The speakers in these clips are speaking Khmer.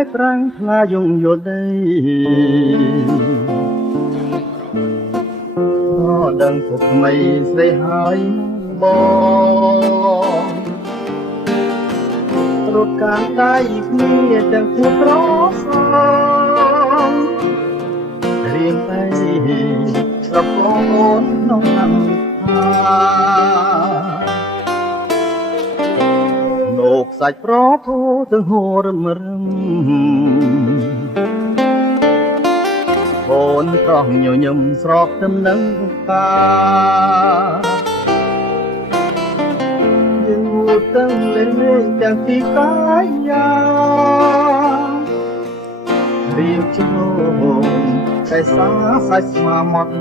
យប្រាំងថ្លាយងយល់ដីដឹងពុកថ្មីស្រីហើយបងរត់កានដៃគ្នាទាំងគួរប្រសងរៀងទៅប្រពន្ធក្នុងnămលោកសាច់ប្រភូទាំងហូររឹមរឹមកូនប្រុសញញឹមស្រកទឹកនឹងកាយើងងូតទាំងលេងទាំងទីកាយារៀបជុំតែសាសាច់ស្មាមត់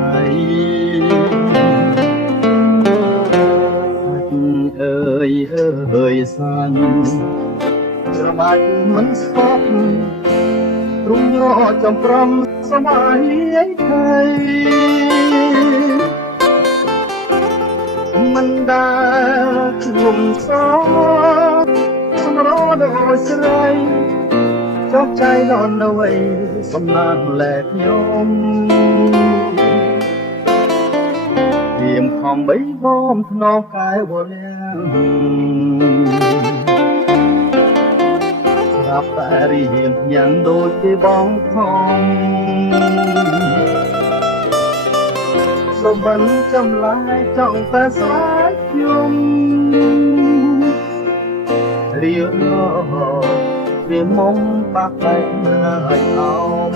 ហើយអើយសាញ់ស្របាច់មិនស្គប់រុំយកចំប្រំស្មារលាយថៃមិនដែលជុំសសម្រដោយស្រីចុះใจនន់នៅឯសំណាងលែកខ្ញុំៀមខំបីបំថ្នមកាយវលាំស្រាប់តែរៀងយ៉ាងដូចគេបងខំសុបិនចំឡាយចង់តែស្អាតខ្ញុំរៀងវាមុំបាក់បែកហើយអោម